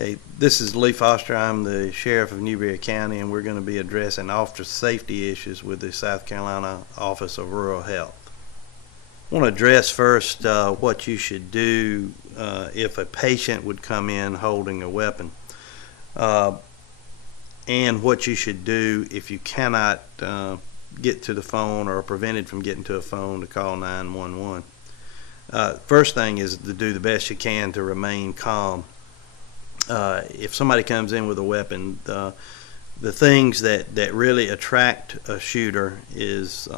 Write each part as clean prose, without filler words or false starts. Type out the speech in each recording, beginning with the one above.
Okay, this is Lee Foster. I'm the Sheriff of Newberry County, and we're going to be addressing officer safety issues with the South Carolina Office of Rural Health. I want to address first what you should do if a patient would come in holding a weapon, and what you should do if you cannot get to the phone or are prevented from getting to a phone to call 911. First thing is to do the best you can to remain calm. If somebody comes in with a weapon, the things that really attract a shooter is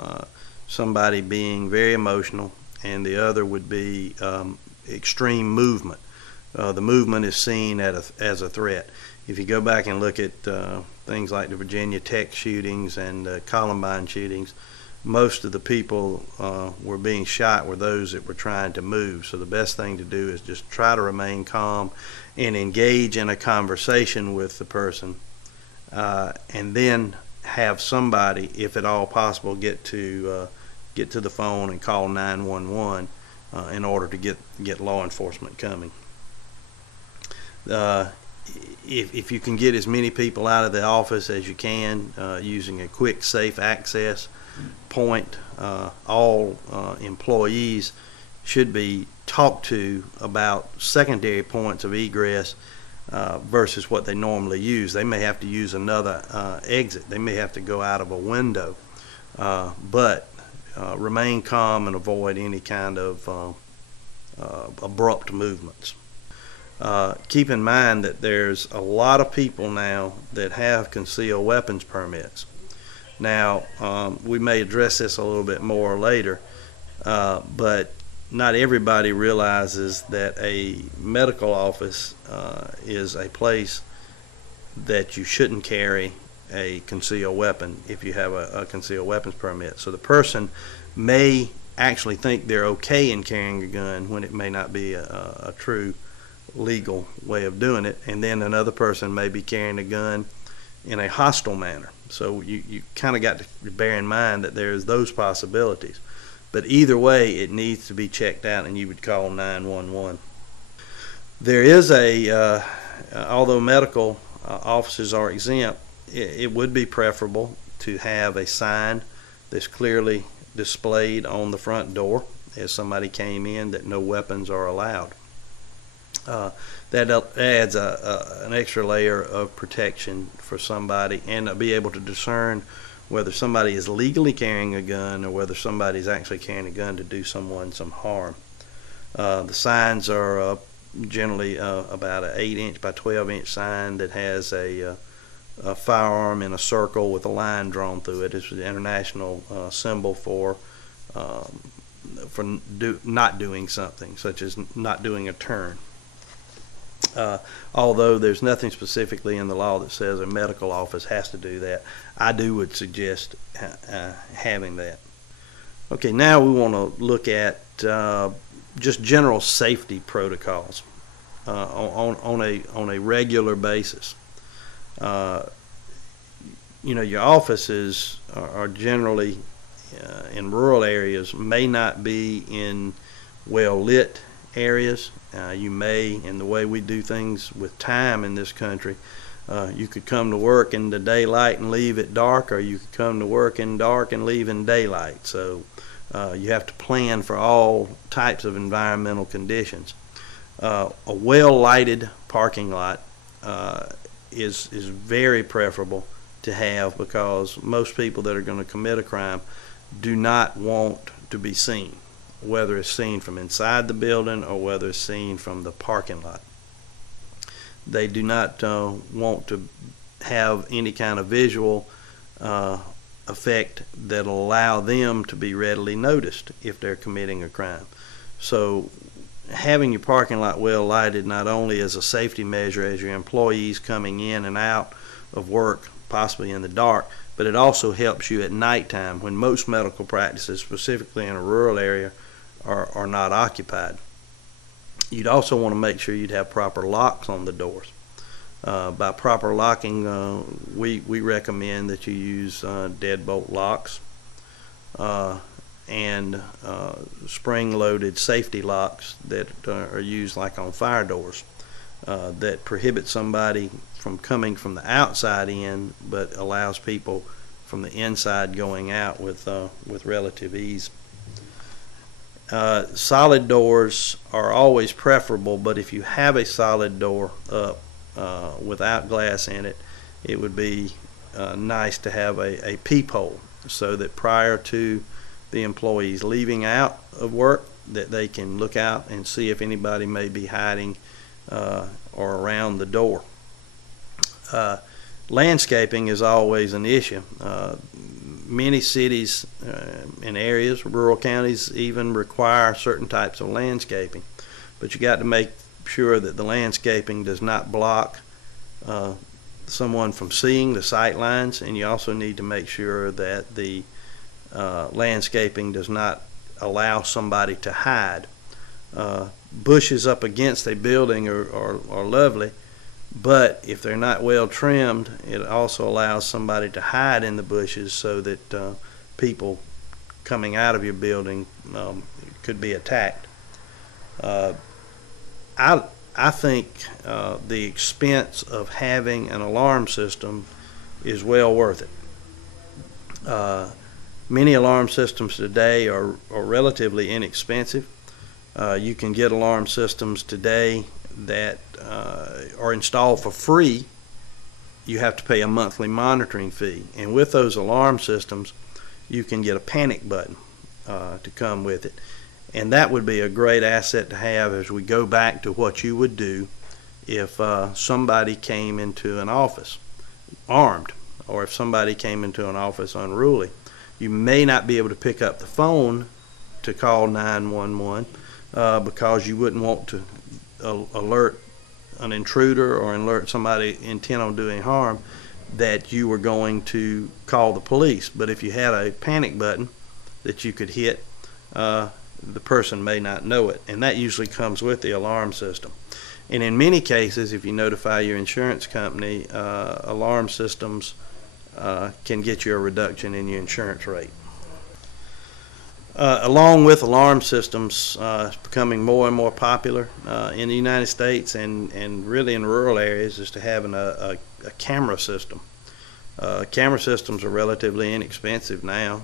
somebody being very emotional, and the other would be extreme movement. The movement is seen as a threat. If you go back and look at things like the Virginia Tech shootings and Columbine shootings, most of the people were being shot were those that were trying to move. So the best thing to do is just try to remain calm and engage in a conversation with the person, and then have somebody, if at all possible, get to the phone and call 911 in order to get law enforcement coming. If you can get as many people out of the office as you can using a quick, safe access point, all employees should be talked to about secondary points of egress versus what they normally use. They may have to use another exit. They may have to go out of a window, but remain calm and avoid any kind of abrupt movements. Keep in mind that there's a lot of people now that have concealed weapons permits. Now, we may address this a little bit more later, but not everybody realizes that a medical office is a place that you shouldn't carry a concealed weapon if you have a concealed weapons permit. So the person may actually think they're okay in carrying a gun when it may not be a true legal way of doing it, and then another person may be carrying a gun in a hostile manner. So you kind of got to bear in mind that there's those possibilities. But either way, it needs to be checked out, and you would call 911. There is although medical offices are exempt, it would be preferable to have a sign that's clearly displayed on the front door as somebody came in that no weapons are allowed. That adds an extra layer of protection for somebody, and be able to discern whether somebody is legally carrying a gun or whether somebody is actually carrying a gun to do someone some harm. The signs are generally about an 8-inch by 12-inch sign that has a firearm in a circle with a line drawn through it. It's the international symbol for not doing something, such as not doing a turn. Although there's nothing specifically in the law that says a medical office has to do that, I would suggest having that. Okay, now we want to look at just general safety protocols on a regular basis. Your offices are generally in rural areas, may not be in well-lit areas. You may, in the way we do things with time in this country, you could come to work in the daylight and leave at dark, or you could come to work in dark and leave in daylight. So you have to plan for all types of environmental conditions. A well-lighted parking lot is very preferable to have, because most people that are going to commit a crime do not want to be seen, whether it's seen from inside the building or whether it's seen from the parking lot. They do not want to have any kind of visual effect that will allow them to be readily noticed if they're committing a crime. So having your parking lot well lighted not only is a safety measure as your employees coming in and out of work, possibly in the dark, but it also helps you at nighttime when most medical practices, specifically in a rural area, are not occupied. You'd also want to make sure you'd have proper locks on the doors. By proper locking, we recommend that you use deadbolt locks and spring-loaded safety locks that are used like on fire doors. that prohibits somebody from coming from the outside in, but allows people from the inside going out with relative ease. Solid doors are always preferable, but if you have a solid door up without glass in it, it would be nice to have a peephole, so that prior to the employees leaving out of work, that they can look out and see if anybody may be hiding or around the door. Landscaping is always an issue. Many cities and areas, rural counties, even require certain types of landscaping, but you got to make sure that the landscaping does not block someone from seeing the sight lines, and you also need to make sure that the landscaping does not allow somebody to hide. Bushes up against a building are lovely, but if they're not well trimmed, it also allows somebody to hide in the bushes, so that people coming out of your building could be attacked. I think the expense of having an alarm system is well worth it. Many alarm systems today are relatively inexpensive. You can get alarm systems today that are installed for free. You have to pay a monthly monitoring fee, and with those alarm systems you can get a panic button to come with it, and that would be a great asset to have as we go back to what you would do if somebody came into an office armed, or if somebody came into an office unruly. You may not be able to pick up the phone to call 911 because you wouldn't want to alert an intruder or alert somebody intent on doing harm that you were going to call the police. But if you had a panic button that you could hit, the person may not know it, and that usually comes with the alarm system. And in many cases, if you notify your insurance company, alarm systems can get you a reduction in your insurance rate. Along with alarm systems, it's becoming more and more popular in the United States and really in rural areas, is to having a camera system. Camera systems are relatively inexpensive now.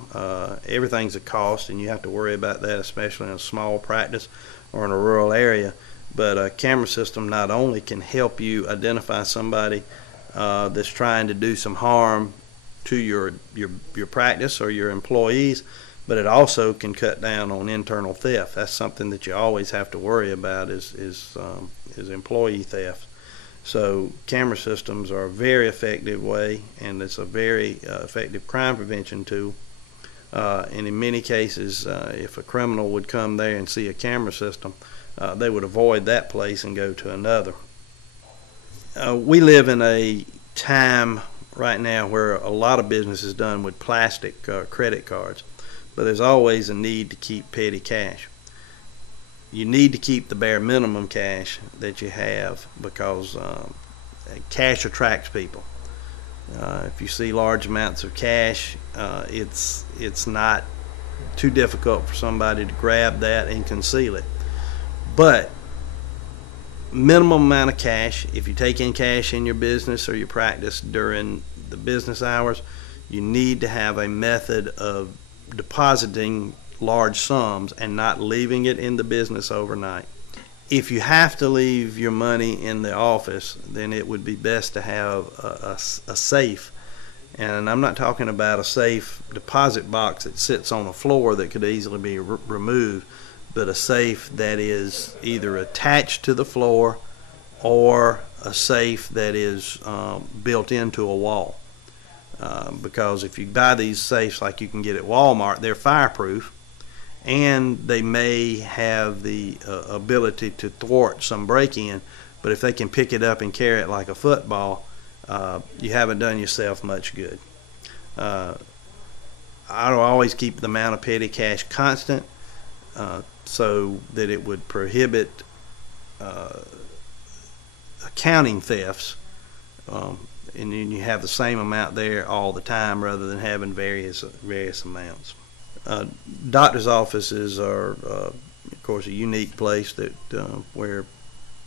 Everything's a cost, and you have to worry about that, especially in a small practice or in a rural area. But a camera system not only can help you identify somebody that's trying to do some harm to your practice or your employees, but it also can cut down on internal theft. That's something that you always have to worry about is employee theft. So camera systems are a very effective way, and it's a very effective crime prevention tool. And in many cases, if a criminal would come there and see a camera system, they would avoid that place and go to another. We live in a time right now where a lot of business is done with plastic credit cards, but there's always a need to keep petty cash. You need to keep the bare minimum cash that you have, because cash attracts people. If you see large amounts of cash, it's not too difficult for somebody to grab that and conceal it. But minimum amount of cash, if you take in cash in your business or your practice during the business hours, you need to have a method of depositing large sums and not leaving it in the business overnight. If you have to leave your money in the office, then it would be best to have a safe. And I'm not talking about a safe deposit box that sits on the floor that could easily be removed, but a safe that is either attached to the floor or a safe that is built into a wall. Because if you buy these safes like you can get at Walmart, they're fireproof, and they may have the ability to thwart some break-in, but if they can pick it up and carry it like a football, you haven't done yourself much good. I always keep the amount of petty cash constant so that it would prohibit accounting thefts, and then you have the same amount there all the time rather than having various amounts. Doctor's offices are, of course, a unique place that where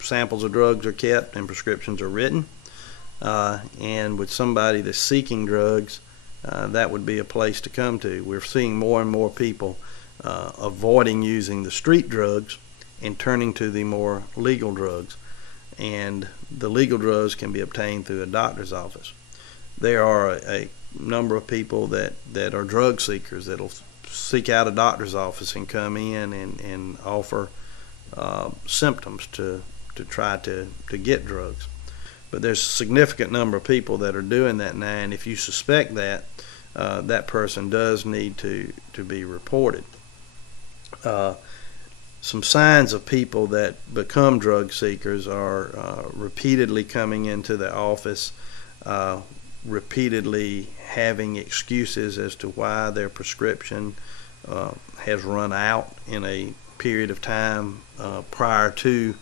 samples of drugs are kept and prescriptions are written. And with somebody that's seeking drugs, that would be a place to come to. We're seeing more and more people avoiding using the street drugs and turning to the more legal drugs. And the legal drugs can be obtained through a doctor's office. There are a number of people that are drug seekers that'll seek out a doctor's office and come in and offer symptoms to try to get drugs. But there's a significant number of people that are doing that now, and if you suspect that, that person does need to be reported. Some signs of people that become drug seekers are repeatedly coming into the office, repeatedly having excuses as to why their prescription has run out in a period of time prior to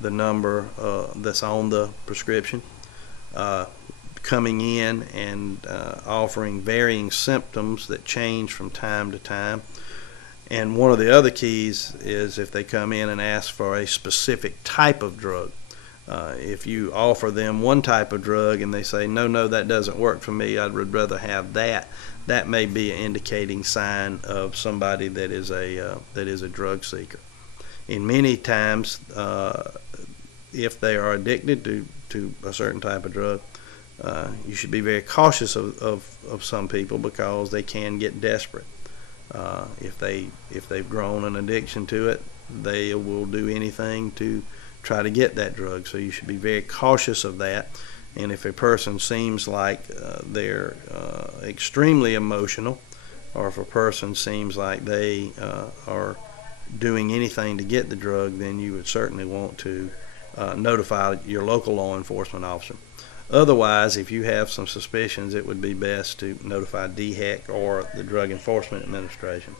the number that's on the prescription, coming in and offering varying symptoms that change from time to time. And one of the other keys is if they come in and ask for a specific type of drug. If you offer them one type of drug and they say, no, that doesn't work for me, I would rather have that, that may be an indicating sign of somebody that is a drug seeker. In many times, if they are addicted to a certain type of drug, you should be very cautious of some people because they can get desperate. If they've grown an addiction to it, they will do anything to try to get that drug. So you should be very cautious of that. And if a person seems like they're extremely emotional, or if a person seems like they are doing anything to get the drug, then you would certainly want to notify your local law enforcement officer. Otherwise, if you have some suspicions, it would be best to notify DHEC or the Drug Enforcement Administration.